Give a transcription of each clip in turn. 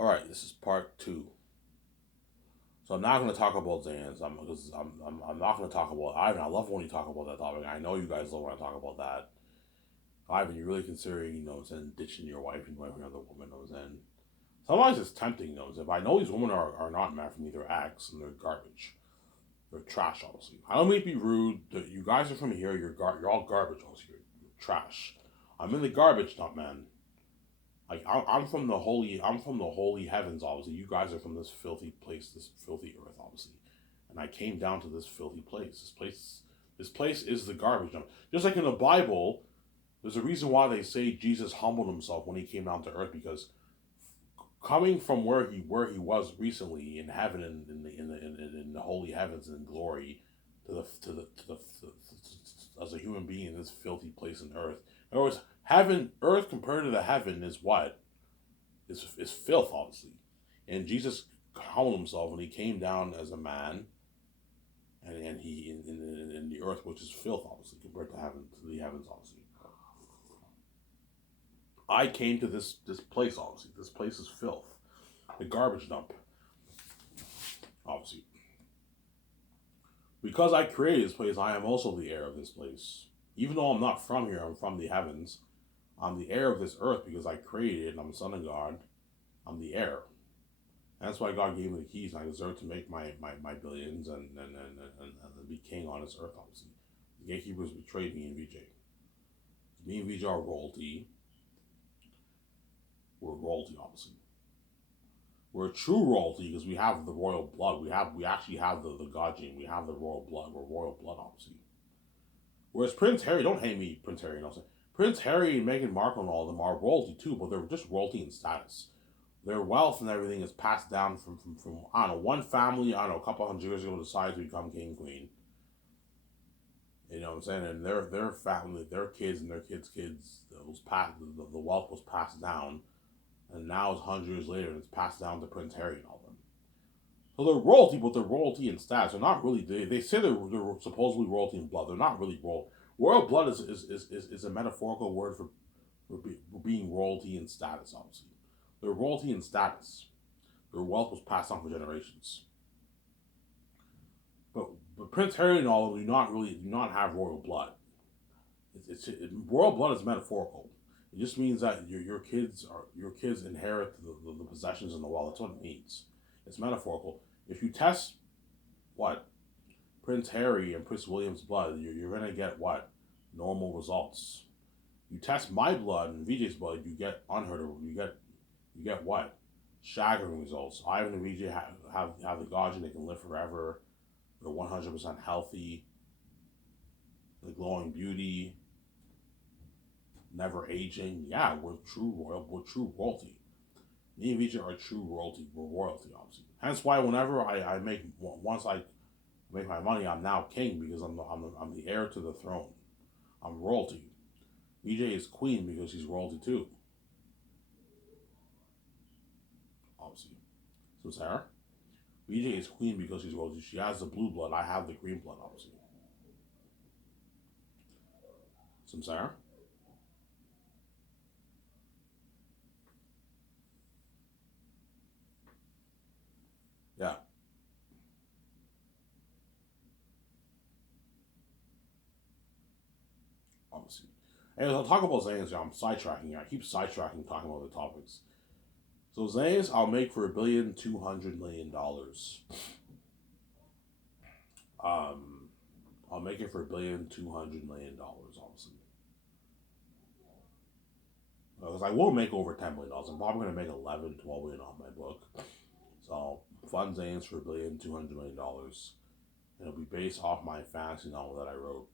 All right, this is part two. So I'm not going to talk about Zans. I'm not going to talk about Ivan. I love when you talk about that topic. I know you guys love when I talk about that. Ivan, you're really considering, then ditching your wife and going for another woman, then sometimes it's tempting, if I know these women are not meant for me, they're acts and they're garbage. They're trash, obviously. I don't mean to be rude. You guys are from here. You're all garbage, obviously. You're trash. I'm in the garbage dump, man. Like I'm from the holy heavens, obviously. You guys are from this filthy place, this filthy earth, obviously. And I came down to this filthy place. This place is the garbage dump. Just like in the Bible, there's a reason why they say Jesus humbled himself when he came down to earth, because coming from where he was recently in heaven and in the holy heavens and in glory to the as a human being in this filthy place in earth. In other words, heaven, earth compared to the heaven is what is filth, obviously. And Jesus humbled himself when he came down as a man, and he in the earth, which is filth, obviously, compared to heaven, to the heavens, obviously. I came to this place, obviously. This place is filth, the garbage dump, obviously. Because I created this place, I am also the heir of this place. Even though I'm not from here, I'm from the heavens. I'm the heir of this earth because I created it, and I'm the son of God. I'm the heir. And that's why God gave me the keys, and I deserve to make my billions and be king on this earth, obviously. The gatekeepers betrayed me and VJ. Me and VJ are royalty. We're royalty, obviously. We're true royalty because we have the royal blood. We actually have the God gene. We have the royal blood. We're royal blood, obviously. Whereas Prince Harry, don't hate me, Prince Harry. No, Prince Harry and Meghan Markle and all of them are royalty too, but they're just royalty in status. Their wealth and everything is passed down from I don't know, one family, I don't know, a couple hundred years ago decided to become king and queen. You know what I'm saying? And their family, their kids and their kids, the wealth was passed down, and now it's 100 years later and it's passed down to Prince Harry and all them. So they're royalty, but they're royalty in status. They're not really. They say they're supposedly royalty in blood. They're not really royal. Royal blood is a metaphorical word for being royalty in status. Obviously, they're royalty in status. Their wealth was passed on for generations. But but Prince Harry and all of them do not have royal blood. Royal blood is metaphorical. It just means that your kids inherit the possessions and the wealth. That's what it means. It's metaphorical. If you test what Prince Harry and Prince William's blood, you're gonna get what normal results. You test my blood and VJ's blood, you get unheard of. You get what staggering results. Ivan and VJ have the Gaudium. They can live forever. They're 100% healthy. The glowing beauty, never aging. Yeah, we're true royalty. Me and VJ are true royalty. We're royalty, obviously. Hence why whenever I make once I make my money, I'm now king because I'm the heir to the throne. I'm royalty. VJ is queen because she's royalty too, obviously. So Sarah, VJ is queen because she's royalty. She has the blue blood. I have the green blood, obviously. So Sarah, yeah, obviously. And I'll talk about Zayn's. I'm sidetracking. I keep sidetracking, talking about the topics. So Zayn's, I'll make for $1,200,000,000. Um, I'll make it for $1,200,000,000. Obviously, because I will make over $10 million. I'm probably gonna make 11, 12 million off my book. So fund Zane's for $1,200,000,000, and it'll be based off my fantasy novel that I wrote,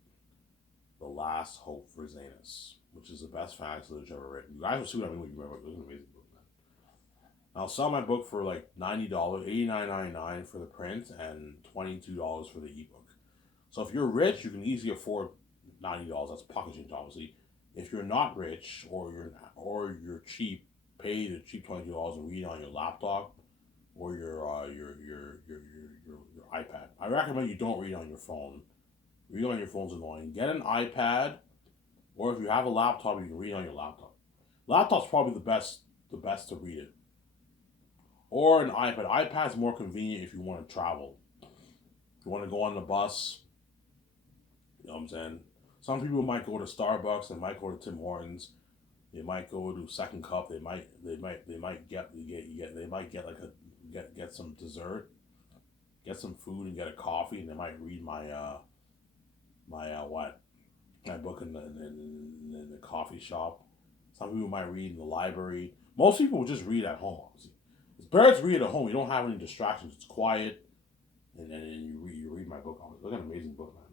The Last Hope for Zanus, which is the best fantasy literature ever written. You guys will see what I mean when you remember. It was an amazing book, man. I'll sell my book for like $90, $89.99 for the print, and $22 for the ebook. So if you're rich, you can easily afford $90. That's pocket change, obviously. If you're not rich or you're cheap, pay the cheap $22 and read on your laptop or your iPad. I recommend you don't read on your phone. Reading on your phone's annoying. Get an iPad, or if you have a laptop, you can read on your laptop. Laptop's probably the best to read it. or an iPad. iPad's more convenient if you want to travel. If you want to go on the bus, you know what I'm saying? Some people might go to Starbucks, they might go to Tim Hortons, they might go to Second Cup, they might they might get like a get some dessert, get some food and get a coffee, and they might read my book in the coffee shop. Some people might read in the library. Most people will just read at home. It's better to read at home. You don't have any distractions. It's quiet, and you read my book. Look at an amazing book, man.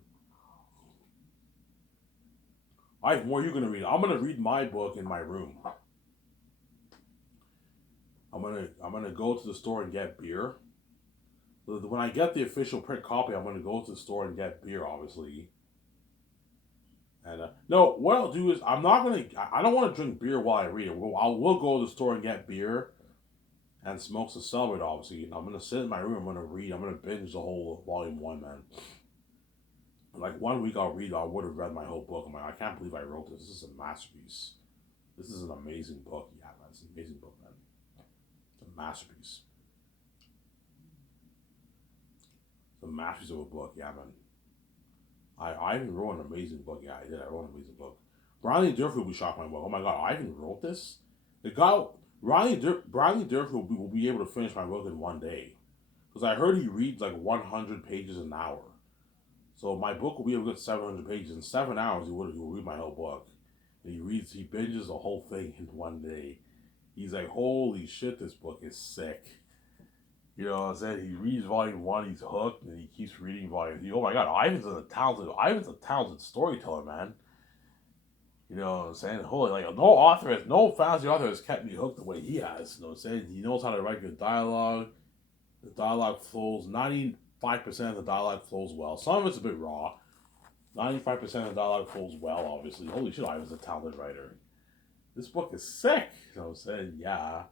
I have more you're gonna read. I'm gonna read my book in my room. I'm gonna go to the store and get beer. When I get the official print copy, I'm gonna go to the store and get beer, obviously. And no, what I'll do is I'm not gonna. I don't want to drink beer while I read it. We'll go to the store and get beer and smoke some celebrate, obviously. And I'm gonna sit in my room. I'm gonna read. I'm gonna binge the whole volume one, man. Like 1 week, I would have read my whole book. I'm like, I can't believe I wrote this. This is a masterpiece. This is an amazing book. Yeah, man, it's an amazing book, man. It's a masterpiece. It's a masterpiece of a book. Yeah, man. I even wrote an amazing book. Yeah, I did. I wrote an amazing book. Bradley Durfee will be shocked by my book. Oh my god, I even wrote this. The guy Bradley Durfee will be able to finish my book in 1 day, because I heard he reads like 100 pages an hour. So my book will be a good 700 pages. In 7 hours, he will read my whole book. And he binges the whole thing in 1 day. He's like, holy shit, this book is sick. You know what I'm saying? He reads volume one, he's hooked, and he keeps reading volume 2. Oh my god, Ivan's a talented storyteller, man. You know what I'm saying? Holy, like no fantasy author has kept me hooked the way he has. You know what I'm saying? He knows how to write good dialogue. The dialogue flows 95% of the dialogue flows well. Some of it's a bit raw. 95% of the dialogue flows well, obviously. Holy shit, I was a talented writer. This book is sick. You know what I'm saying? Yeah.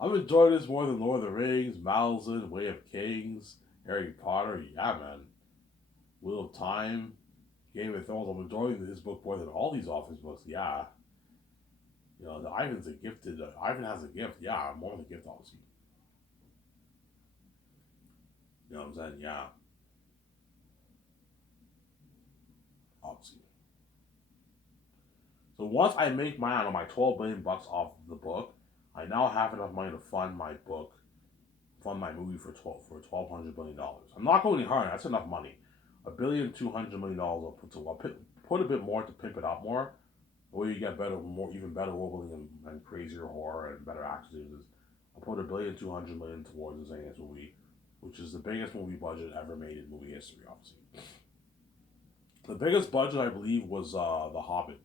I've enjoyed this more than Lord of the Rings, Malazan, Way of Kings, Harry Potter. Yeah, man. Wheel of Time, Game of Thrones. I'm enjoying this book more than all these authors' books. Yeah. You know, Ivan has a gift. Yeah, more than a gift, obviously. You know what I'm saying? Yeah. Obviously. So once I make my 12 billion bucks off the book, I now have enough money to fund my book, fund my movie for $1,200 billion. I'm not going any harder. That's enough money. $1,200,000,000. I'll put a bit more to pimp it up more. Where you get even better world building and crazier horror and better action. I'll put $1,200,000,000 towards the Zane's movie, which is the biggest movie budget ever made in movie history, obviously. The biggest budget, I believe, was The Hobbit.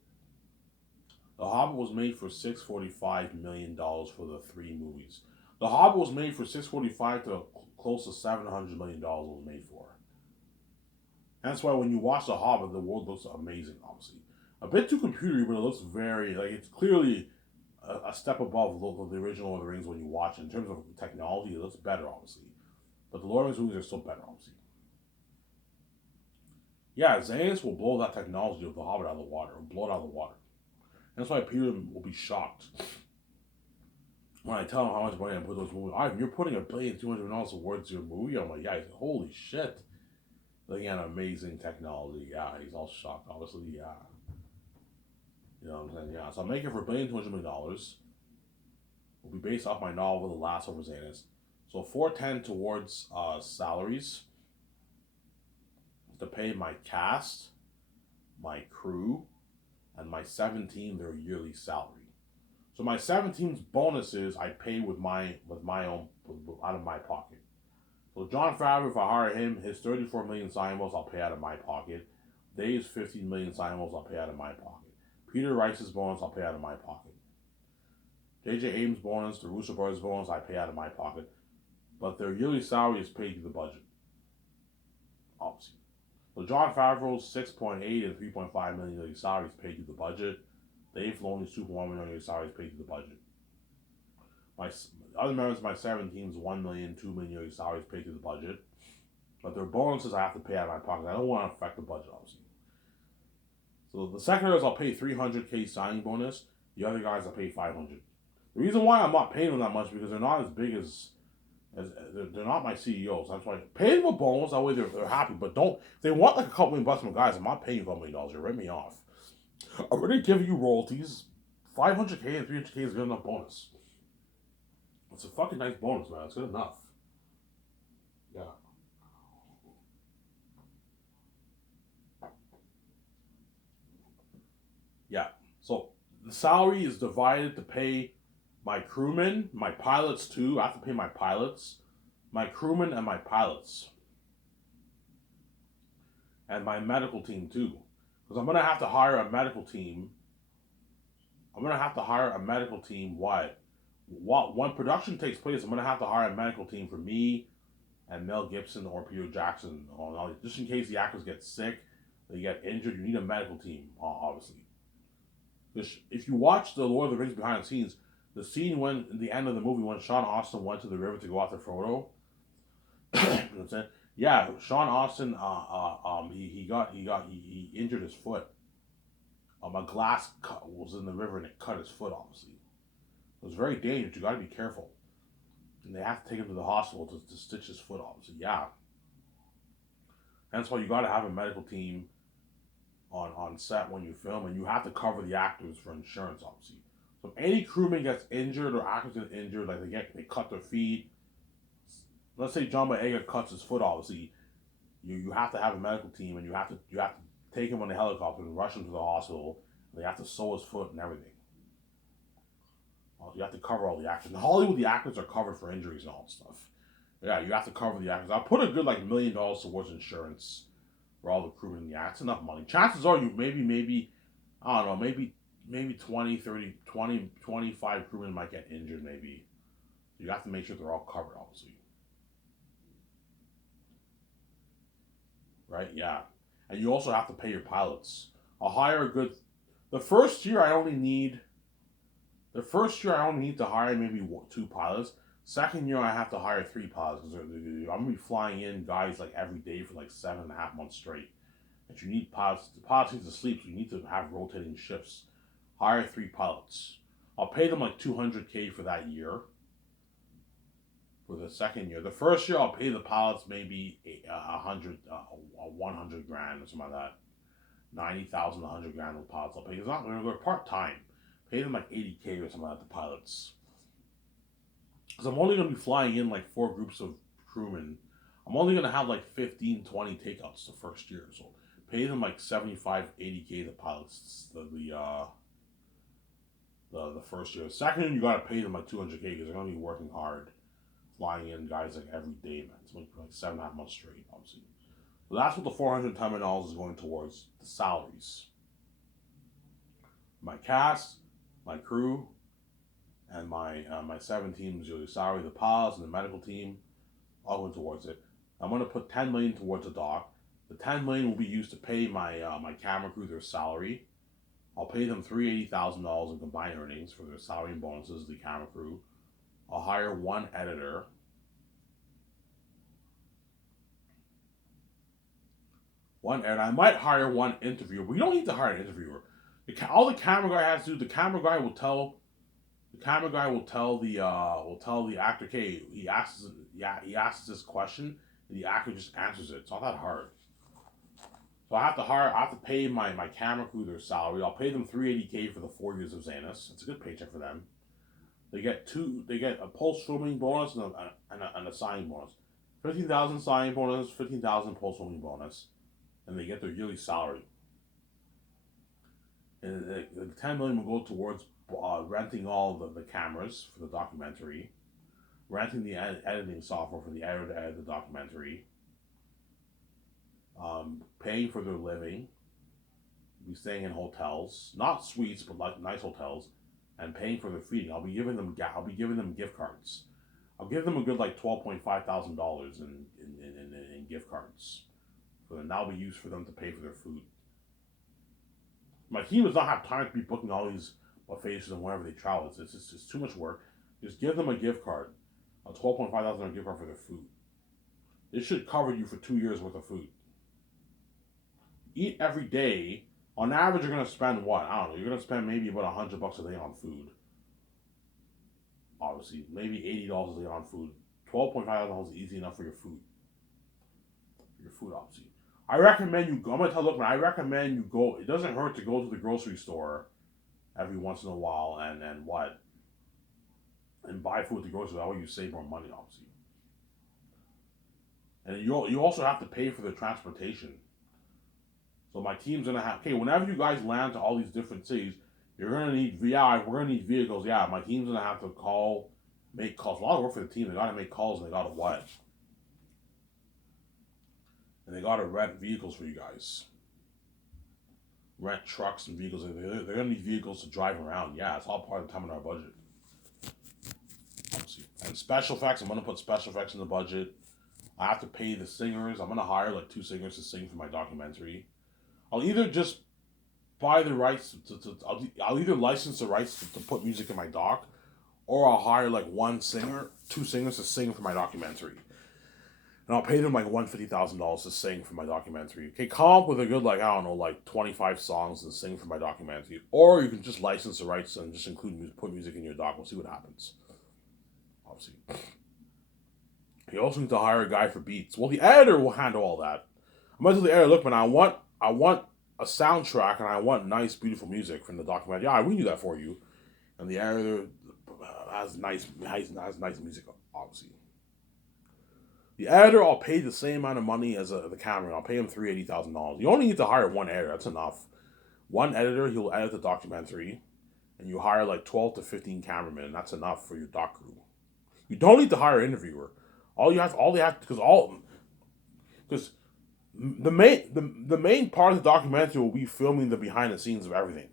The Hobbit was made for $645 million for the 3 movies. The Hobbit was made for 645 to close to $700 million was made for. And that's why when you watch The Hobbit, the world looks amazing, obviously. A bit too computery, but it looks very, like, it's clearly a step above the original Lord of the Rings when you watch it. In terms of technology, it looks better, obviously. But the Lord of the Rings movies are still better, obviously. Yeah, Zanus will blow that technology of The Hobbit out of the water. Blow it out of the water. And that's why Peter will be shocked when I tell him how much money I put those movies. You're putting $1,200,000,000 towards your movie? I'm like, yeah, he's like, holy shit. Looking at amazing technology. Yeah, he's all shocked, obviously, yeah. You know what I'm saying? Yeah. So I'm making for $1,200,000,000. Will be based off my novel, The Last of Zanus. So 410 towards salaries to pay my cast, my crew, and my 17 their yearly salary. So my 17's bonuses I pay with my own out of my pocket. So Jon Favreau, if I hire him, his 34 million sign-ons I'll pay out of my pocket. Dave's 15 million sign-ons I'll pay out of my pocket. Peter Rice's bonus I'll pay out of my pocket. J.J. Abrams' bonus, the Russo Brothers' bonus I pay out of my pocket. But their yearly salary is paid to the budget. Obviously. So Jon Favreau's 6.8 and 3.5 million yearly salaries paid to the budget. Dave Filoni's 2.1 million yearly salaries paid to the budget. My other members of my 17's 1 million, 2 million yearly salaries paid to the budget. But their bonuses I have to pay out of my pocket. I don't want to affect the budget, obviously. So the secondaries I'll pay $300K signing bonus. The other guys I'll pay $500. The reason why I'm not paying them that much because they're not as big as They're not my CEOs. That's why pay them a bonus. That way they're happy. But don't if they want like a couple million bucks from guys. I'm not paying you $2 million. You rip me off. I'm already giving you royalties. 500K and 300K is good enough bonus. It's a fucking nice bonus, man. It's good enough. Yeah. Yeah. So the salary is divided to pay my crewmen, my pilots too. I have to pay my pilots, my crewmen, and my pilots, and my medical team too. Because I'm gonna have to hire a medical team. I'm gonna have to hire a medical team. Why? When production takes place, I'm gonna have to hire a medical team for me and Mel Gibson or Peter Jackson, just in case the actors get sick, they get injured. You need a medical team, obviously. If you watch the Lord of the Rings behind the scenes, the scene when at the end of the movie when Sean Austin went to the river to go after Frodo, you know what I'm saying? Yeah, Sean Austin, he injured his foot. A glass was in the river and it cut his foot. Obviously, it was very dangerous. You got to be careful. And they have to take him to the hospital to stitch his foot. Obviously, yeah. That's why you got to have a medical team on set when you film, and you have to cover the actors for insurance, obviously. So if any crewman gets injured or actors get injured, like they cut their feet. Let's say John Boyega cuts his foot, obviously. You have to have a medical team, and you have to take him on the helicopter and rush him to the hospital. They have to sew his foot and everything. You have to cover all the actors. In Hollywood, the actors are covered for injuries and all that stuff. Yeah, you have to cover the actors. I'll put a good like $1 million towards insurance for all the crewmen. Yeah, it's enough money. Chances are you maybe I don't know, maybe 20, 30, 20, 25 crewmen might get injured maybe. You have to make sure they're all covered, obviously. Right? Yeah. And you also have to pay your pilots. I'll hire a good the first year I only need to hire maybe 2 pilots. Second year I have to hire 3 pilots because I'm gonna be flying in guys like every day for like 7.5 months straight. But you need pilots. The pilots need to sleep, so you need to have rotating shifts. Hire 3 pilots. I'll pay them like 200K for that year. For the second year, the first year I'll pay the pilots maybe 100 grand or something like that. 90,000, 100 grand with pilots. I'll pay because they're part time. Pay them like 80K or something like that. The pilots. Because I'm only going to be flying in like 4 groups of crewmen. I'm only going to have like 15, 20 takeouts the first year. So pay them like 75, 80K the pilots the first year. The second year you got to pay them like 200K because they're going to be working hard, flying in guys like every day, man. It's like 7.5 months straight, obviously. So that's what the $410 million is going towards, the salaries. My cast, my crew, and my 7 teams, your salary, the pilots and the medical team, all going towards it. I'm going to put $10 million towards the dock. The $10 million will be used to pay my camera crew their salary. I'll pay them $380,000 in combined earnings for their salary and bonuses. The camera crew. I'll hire 1 editor. And I might hire 1 interviewer. We don't need to hire an interviewer. All the camera guy has to do, the camera guy will tell the actor, okay, he asks this question, and the actor just answers it. It's not that hard. So I have to pay my camera crew their salary. I'll pay them $380K for the 4 years of Xanus. It's a good paycheck for them. They get a post filming bonus and a signing bonus. 15,000 signing bonus, 15,000 post filming bonus, and they get their yearly salary. And the 10 million will go towards renting all the cameras for the documentary, renting the editing software for the editor to edit the documentary, paying for their living, be staying in hotels, not suites but like nice hotels, and paying for their feeding. I'll be giving them gift cards. I'll give them a good like $12,500 in gift cards. So then that'll be used for them to pay for their food. My team does not have time to be booking all these buffets and wherever they travel. It's too much work. Just give them a gift card, a $12,500 gift card for their food. It should cover you for 2 years worth of food. Eat every day. On average, you're gonna spend what? I don't know. You're gonna spend maybe about $100 a day on food. Obviously, maybe $80 a day on food, $12,500 is easy enough for your food. Your food, obviously. I recommend you go. I'm gonna tell look, man. I recommend you go. It doesn't hurt to go to the grocery store every once in a while and buy food at the grocery store. That way you save more money, obviously. And you also have to pay for the transportation. So my team's gonna have. Okay, whenever you guys land to all these different cities, you're gonna need. Yeah, we're gonna need vehicles. Yeah, my team's gonna have to make calls. A lot of work for the team. They gotta make calls and they gotta what? And they gotta rent vehicles for you guys. Rent trucks and vehicles. They're gonna need vehicles to drive around. Yeah, it's all part of the time in our budget. Obviously. And special effects. I'm gonna put special effects in the budget. I have to pay the singers. I'm gonna hire like 2 singers to sing for my documentary. I'll either just buy the rights I'll either license the rights to put music in my doc, or I'll hire like 2 singers to sing for my documentary. And I'll pay them like $150,000 to sing for my documentary. Okay, come up with a good like 25 songs and sing for my documentary, or you can just license the rights and just put music in your doc. We'll see what happens. Obviously, you also need to hire a guy for beats. Well, the editor will handle all that. I'm gonna tell the editor, look, man, I want a soundtrack and I want nice, beautiful music from the documentary. Yeah, we do that for you. And the editor has nice music, obviously. The editor, I'll pay the same amount of money as the cameraman. I'll pay him $380,000. You only need to hire one editor. That's enough. One editor, he'll edit the documentary, and you hire like 12 to 15 cameramen. That's enough for your doc crew. You don't need to hire an interviewer. Because the main part of the documentary will be filming the behind the scenes of everything.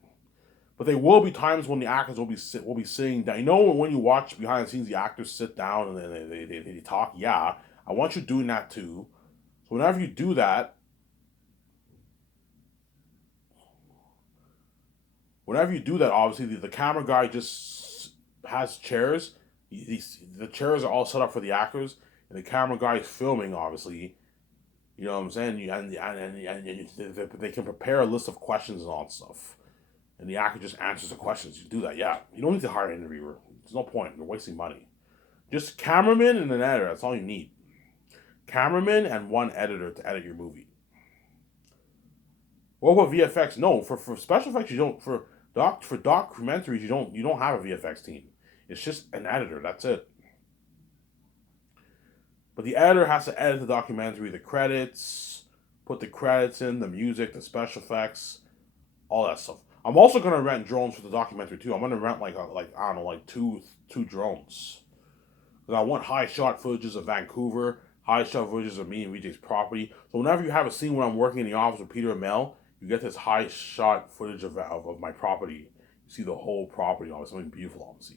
But there will be times when the actors will be sitting down. You know when you watch behind the scenes, the actors sit down and then they talk. Yeah, I want you doing that too. So whenever you do that, obviously the camera guy just has chairs. The chairs are all set up for the actors, and the camera guy is filming. Obviously, you know what I'm saying. They can prepare a list of questions and all that stuff, and the actor just answers the questions. You do that, yeah. You don't need to hire an interviewer. There's no point. You're wasting money. Just cameraman and an editor. That's all you need. Cameraman and one editor to edit your movie. What about VFX? No, for special effects you don't. For documentaries you don't have a VFX team. It's just an editor. That's it. But the editor has to edit the documentary, the credits, put the credits in, the music, the special effects, all that stuff. I'm also gonna rent drones for the documentary too. I'm gonna rent like two drones. Because I want high shot footages of Vancouver, high shot footages of me and VJ's property. So whenever you have a scene when I'm working in the office with Peter and Mel, you get this high shot footage of my property. You see the whole property. It's something beautiful, obviously.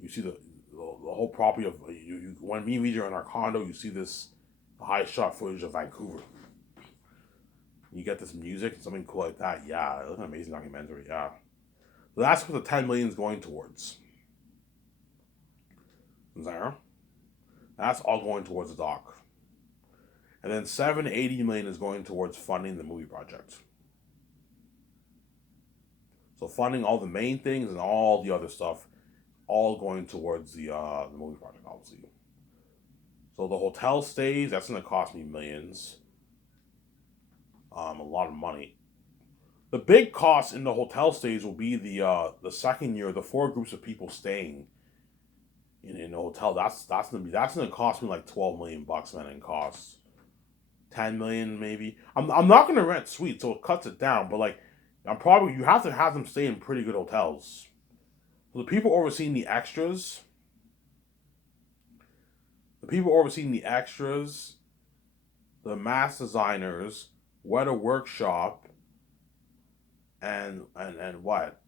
You see the whole property of you. When me and VJ are in our condo, you see this high shot footage of Vancouver. You get this music and something cool like that. Yeah, it's an amazing documentary. Yeah, so that's what the 10 million is going towards. That's all going towards the doc. And then 780 million is going towards funding the movie project. So funding all the main things and all the other stuff, all going towards the movie project, obviously. So the hotel stays, that's going to cost me millions. A lot of money. The big cost in the hotel stays will be the second year, the 4 groups of people staying in the hotel. That's gonna cost me like 12 million bucks, man, in costs. 10 million maybe. I'm not gonna rent suites, so it cuts it down. But like, you have to have them stay in pretty good hotels. So the people overseeing the extras, the mask designers, Weta Workshop, and what?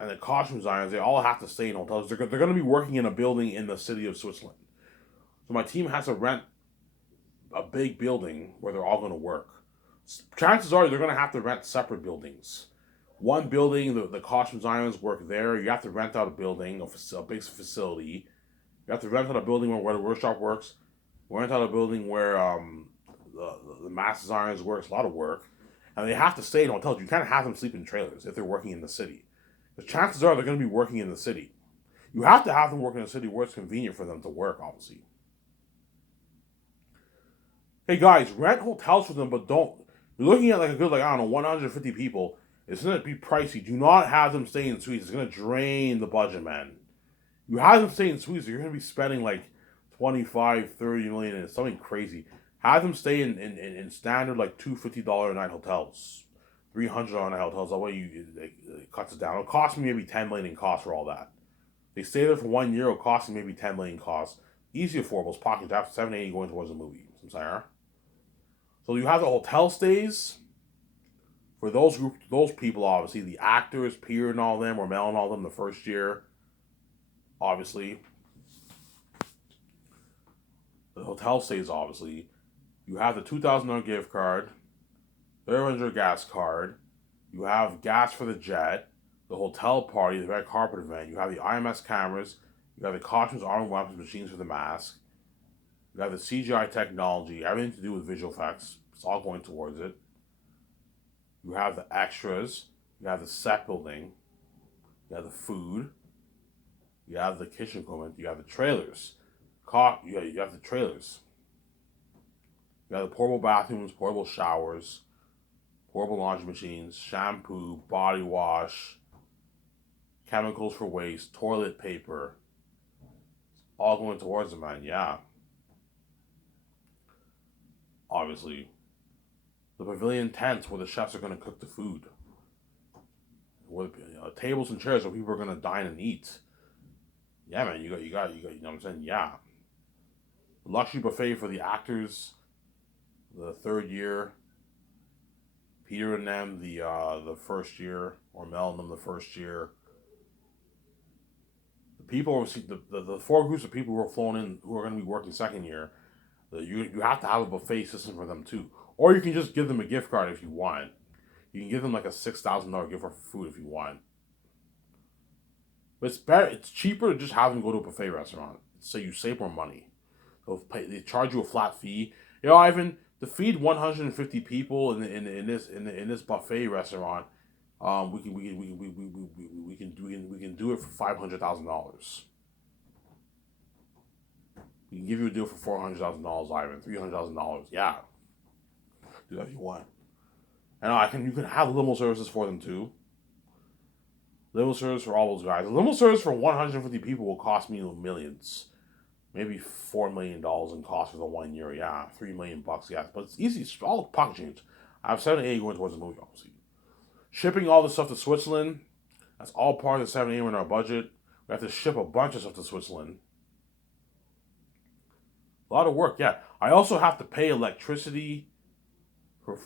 And the costume designers, they all have to stay in hotels. They're going to be working in a building in the city of Switzerland. So my team has to rent a big building where they're all going to work. Chances are they're going to have to rent separate buildings. One building, the costume designers work there. You have to rent out a building, a big facility. You have to rent out a building where the workshop works. Rent out a building where the mask designers works, a lot of work. And they have to stay in hotels. You can't have them sleep in trailers if they're working in the city. The chances are they're going to be working in the city. You have to have them work in a city where it's convenient for them to work, obviously. Hey guys, rent hotels for them, but don't. You're looking at like a good, like, I don't know, 150 people. It's gonna be pricey. Do not have them stay in suites. It's gonna drain the budget, man. You have them stay in suites, you're gonna be spending like 25, 30 million, and something crazy. Have them stay in standard like $250 a night hotels, $300 a night hotels. That way it cuts it down. It'll cost me maybe 10 million in cost for all that. They stay there for 1 year. It'll cost me maybe 10 million cost. Easy affordables, pockets after 780 going towards the movie. So you have the hotel stays for those people. Obviously, the actors, Peter and all them, or Mel and all them, the first year. Obviously, the hotel stays. Obviously, you have the $2,000 gift card, $300 gas card. You have gas for the jet, the hotel party, the red carpet event. You have the IMS cameras. You have the costumes, armor, weapons, machines for the mask. You have the CGI technology, everything to do with visual effects. It's all going towards it. You have the extras. You have the set building. You have the food. You have the kitchen equipment. You have the trailers. You have the trailers. You have the portable bathrooms, portable showers, portable laundry machines, shampoo, body wash, chemicals for waste, toilet paper. All going towards it, man. Yeah. Obviously, the pavilion tents where the chefs are going to cook the food, where tables and chairs where people are going to dine and eat. Yeah, man, you got, you know what I'm saying? Yeah. Luxury buffet for the actors, the third year. Peter and them, the first year, or Mel and them, the first year. The people, the four groups of people who are flown in, who are going to be working second year. You have to have a buffet system for them too, or you can just give them a gift card if you want. You can give them like a $6,000 gift card for food if you want. But it's better. It's cheaper to just have them go to a buffet restaurant, so you save more money. They charge you a flat fee. You know, Ivan, to feed 150 people in this buffet restaurant, we can do it for $500,000. We can give you a deal for $400,000, Ivan. $300,000. Yeah, do that if you want. And you can have limo services for them too. Limo service for all those guys. A limo service for 150 people will cost me millions. Maybe $4 million in cost for the 1 year. Yeah, $3 million. Yeah, but it's easy. It's all pocket change. I have 780 going towards the movie, obviously. Shipping all this stuff to Switzerland. That's all part of the 780 in our budget. We have to ship a bunch of stuff to Switzerland. A lot of work, yeah. I also have to pay electricity for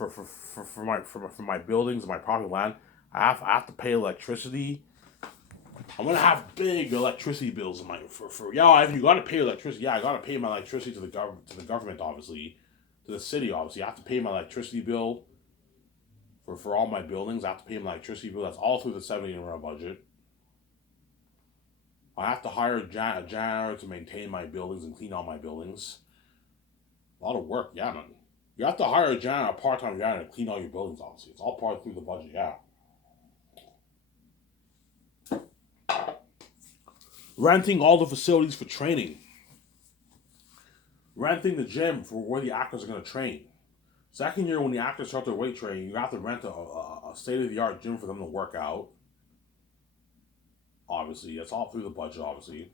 my buildings, my property land. I have to pay electricity. I'm gonna have big electricity bills in my Ivan, you gotta pay electricity. Yeah, I gotta pay my electricity to the government, obviously, to the city, obviously. I have to pay my electricity bill for all my buildings. I have to pay my electricity bill. That's all through the 70 in our budget. I have to hire a janitor to maintain my buildings and clean all my buildings. A lot of work, yeah, man. You have to hire a janitor, a part-time janitor, to clean all your buildings, obviously. It's all part through the budget, yeah. Renting all the facilities for training. Renting the gym for where the actors are going to train. Second year, when the actors start their weight training, you have to rent a state-of-the-art gym for them to work out. Obviously, it's all through the budget, obviously.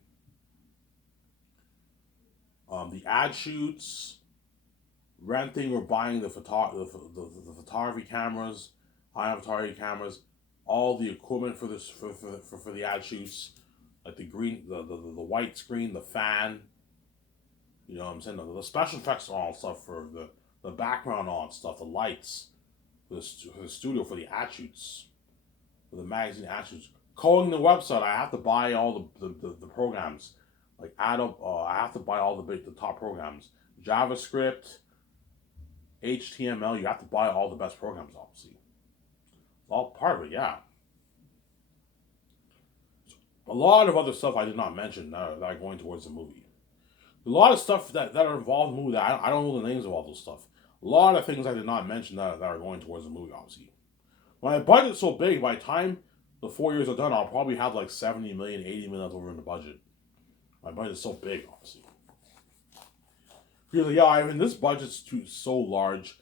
The ad shoots, renting or buying the photography cameras, high-end photography cameras, all the equipment for this for the ad shoots, like the green, the white screen, the fan. You know what I'm saying? The special effects on stuff for the background on stuff, the lights, for the studio, for the ad shoots, for the magazine ad shoots. Coding the website, I have to buy all the programs. Like I have to buy all the top programs. JavaScript, HTML, you have to buy all the best programs, obviously. It's all part of it, yeah. A lot of other stuff I did not mention that are going towards the movie. A lot of stuff that are involved in the movie that I don't know the names of all those stuff. A lot of things I did not mention that are going towards the movie, obviously. When my budget's so big, by the time the 4 years are done, I'll probably have like 70 million, 80 million left over in the budget. My budget is so big, obviously. You're like, yeah, Ivan, this budget's so large.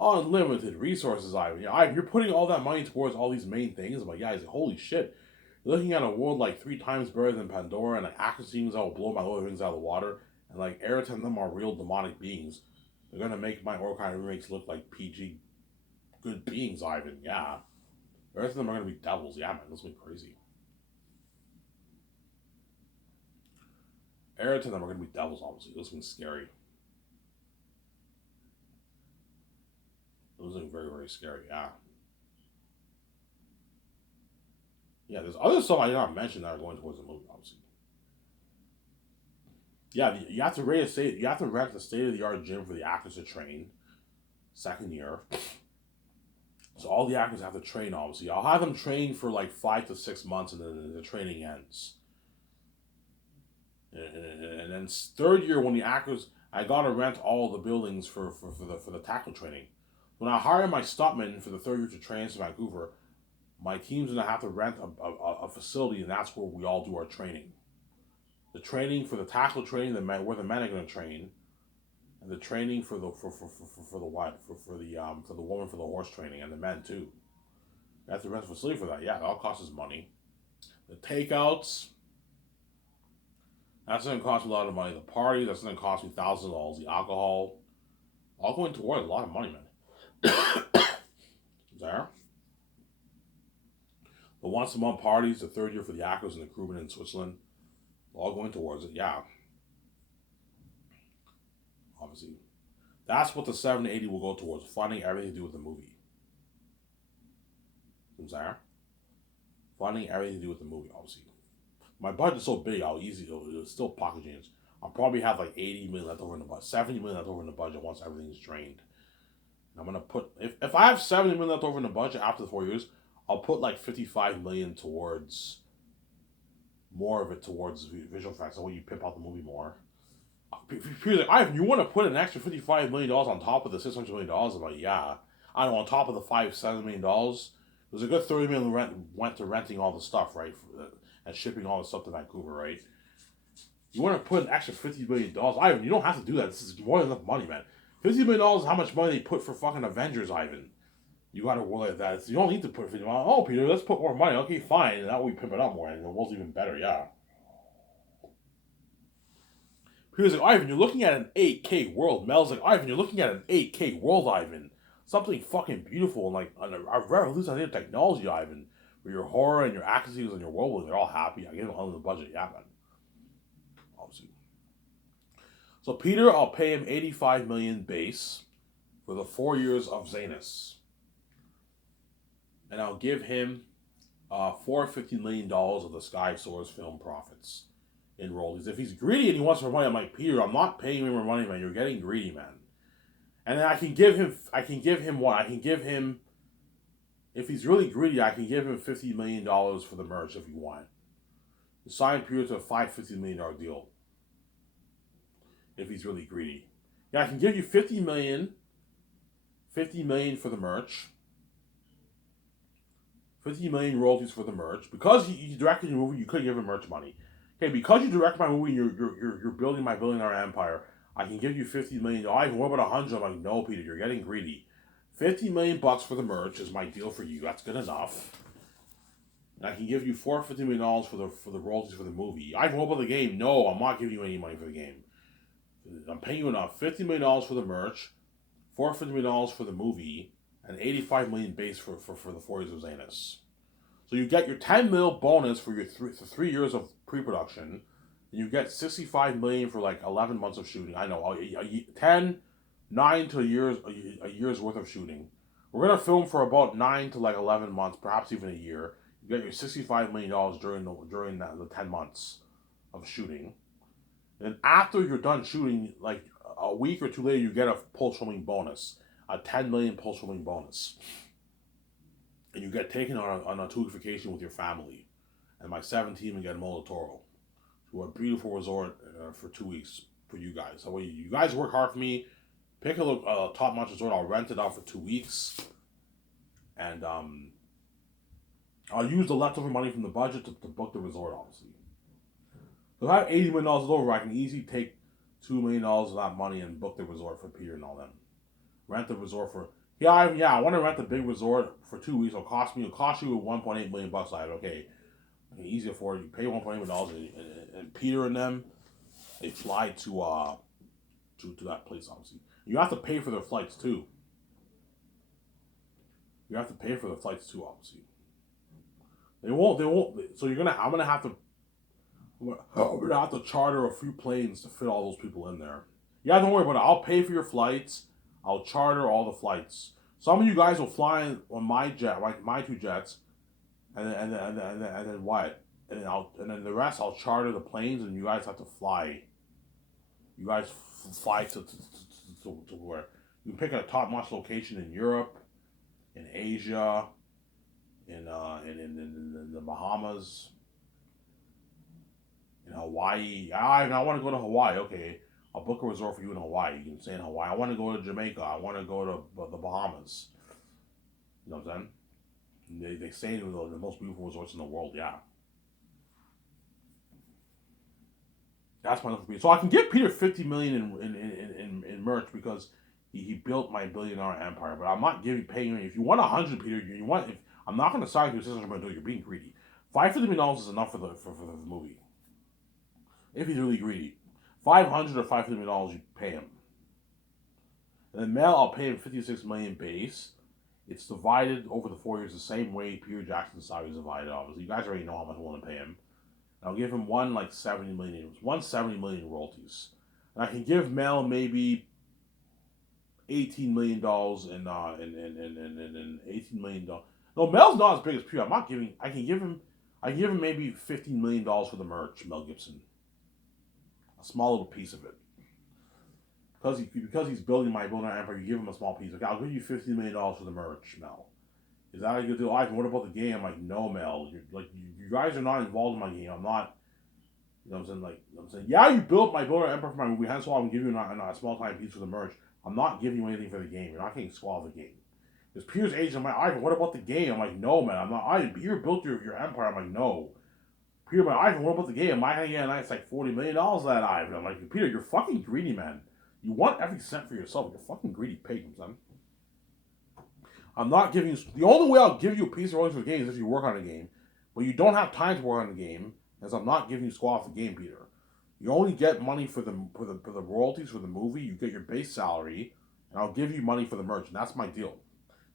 Unlimited resources, Ivan. Yeah, Ivan, you're putting all that money towards all these main things. I'm like, yeah, he's like, holy shit. You're looking at a world like 3 times better than Pandora, and like action scenes that will blow my Lord of the Rings out of the water, and like Eretz and them are real demonic beings. They're gonna make my Orkai remakes look like PG good beings, Ivan. Yeah. The rest of them are gonna be devils. Yeah, man, this will be crazy. Eretz and them are gonna be devils, obviously. This one's scary. Those are very, very scary. Yeah. Yeah, there's other stuff I did not mention that are going towards the movie, obviously. Yeah, you have to rent a state of the art gym for the actors to train. Second year. So all the actors have to train, obviously. I'll have them train for like 5 to 6 months, and then the training ends. And then third year, when the actors, I gotta rent all the buildings for the tackle training. When I hire my stuntmen for the third year to train to Vancouver, my team's gonna have to rent a facility, and that's where we all do our training. The training for the tackle training, where the men are gonna train, and the training for the woman for the horse training, and the men too. You have to rent a facility for that. Yeah, it all costs us money. The takeouts, that's gonna cost me a lot of money. The party, that's gonna cost me thousands of dollars. The alcohol, all going towards a lot of money, man. There. The once a month parties, the third year for the actors and the crewmen in Switzerland, all going towards it. Yeah. Obviously. That's what the 780 will go towards, funding everything to do with the movie. There. Funding everything to do with the movie, obviously. My budget's so big, it'll still pocket change. I'll probably have like 80 million left over in the budget, 70 million left over in the budget once everything's drained. And I'm gonna put, if I have 70 million left over in the budget after the 4 years, I'll put like 55 million towards, more of it towards visual effects. So when you pimp out the movie more. People like, Ivan, you want to put an extra $55 million on top of the $600 million? I'm like, yeah. I know, on top of the $7 million, there's a good 30 million went to renting all the stuff, right? And shipping all the stuff to Vancouver, right? You want to put an extra $50 million? Ivan, you don't have to do that. This is more than enough money, man. $50 million is how much money they put for fucking Avengers, Ivan. You gotta worry like that. You don't need to put $50 million. Oh, Peter, let's put more money. Okay, fine. And that way we pimp it up more, and the world's even better, yeah. Peter's like, Ivan, you're looking at an 8K world. Mel's like, Ivan, you're looking at an 8K world, Ivan. Something fucking beautiful and like a revolutionary technology, Ivan. Where your horror and your action scenes and your world building, they're all happy. I give them on the budget, yeah, man. Obviously. So Peter, I'll pay him 85 million base for the 4 years of Zanus. And I'll give him $450 million of the Sky Source film profits in royalties. If he's greedy and he wants more money, I'm like, Peter, I'm not paying him more money, man. You're getting greedy, man. And then I can give him what? I can give him, if he's really greedy, I can give him $50 million for the merch if you want. Sign Peter to a $550 million deal. If he's really greedy. Yeah, I can give you $50 million for the merch. 50 million royalties for the merch. Because you directed your movie, you couldn't give him merch money. Okay, because you direct my movie and you're building my billionaire empire, I can give you $50 million. Oh, Ivan, what about 100? I'm like, no, Peter, you're getting greedy. $50 million for the merch is my deal for you. That's good enough. And I can give you $450 million for the royalties for the movie. Ivan, what about the game? No, I'm not giving you any money for the game. I'm paying you enough. $50 million for the merch, $450 million for the movie, and $85 million base for the 4 years of Zanus. So you get your 10 mil bonus for your 3 years of pre-production, and you get 65 million for like 11 months of shooting. I know, 9 to a year's worth of shooting. We're gonna film for about 9 to like 11 months, perhaps even a year. You get your $65 million during the 10 months of shooting. And after you're done shooting, like a week or two later, you get a post-filming bonus, a 10 million post-filming bonus. And you get taken on a 2-week vacation with your family and my 7 team and get Guillermo del Toro to a beautiful resort for 2 weeks for you guys. So you guys work hard for me. Pick a top-notch resort. I'll rent it out for 2 weeks. And I'll use the leftover money from the budget to book the resort, obviously. So if I have $80 million over, I can easily take $2 million of that money and book the resort for Peter and all them. Rent the resort for I want to rent the big resort for 2 weeks. It'll cost you $1.8 million. Okay, I can easily afford it. You pay $1.8 million, and Peter and them they fly to that place. Obviously, you have to pay for their flights too. You have to pay for the flights too. Obviously, they won't. They won't. So I'm gonna have to. We're gonna have to charter a few planes to fit all those people in there. Yeah, don't worry about it. I'll pay for your flights. I'll charter all the flights. Some of you guys will fly on my jet, like my two jets, and then what? And then the rest I'll charter the planes, and you guys have to fly. You guys fly to where you can pick a top notch location in Europe, in Asia, in the Bahamas, in Hawaii. I want to go to Hawaii. Okay, I'll book a resort for you in Hawaii. You can stay in Hawaii. I want to go to Jamaica. I want to go to the Bahamas. You know what I'm saying? They stay in the most beautiful resorts in the world. Yeah, that's my for Peter. So I can give Peter 50 million in merch because he built my billionaire empire. But I'm not paying you. If you want 100, Peter, you want. If, I'm not going to sign you $600 You're being greedy. $550 is enough for the movie. If he's really greedy, $500 or $550 you pay him. And then Mel, I'll pay him 56 million base. It's divided over the 4 years the same way Peter Jackson's salary is divided. Obviously, you guys already know how much I want to pay him. And I'll give him 170 million royalties. And I can give Mel maybe $18 million and $18 million. No, Mel's not as big as Peter. I can give him maybe $15 million for the merch. Mel Gibson, a small little piece of it. Because he's building my billionaire empire, you give him a small piece. Okay, I'll give you $15 million for the merch, Mel. Is that a good deal? What about the game? I'm like, no, Mel. You guys are not involved in my game. I'm not. You know what I'm saying? Yeah, you built my billionaire empire for my movie. Hence why I'm giving you a small time piece for the merch. I'm not giving you anything for the game. You're not getting squall of the game. Because Peter's agent, I'm like, Ivan, what about the game? I'm like, no, man. I'm not. Peter built your empire. I'm like, no. Peter, my Ivan, what about the game? Am I gonna get a nice like $40 million of that, Ivan? I'm like, Peter, you're fucking greedy, man. You want every cent for yourself. You're fucking greedy pig, son. I'm not giving you. The only way I'll give you a piece of royalties for the game is if you work on a game. But you don't have time to work on the game, as I'm not giving you squat off the game, Peter. You only get money for the royalties for the movie. You get your base salary, and I'll give you money for the merch, and that's my deal.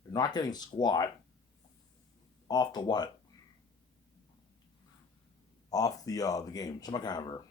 You're not getting squat off the what? Off the game. So I'm not gonna have her.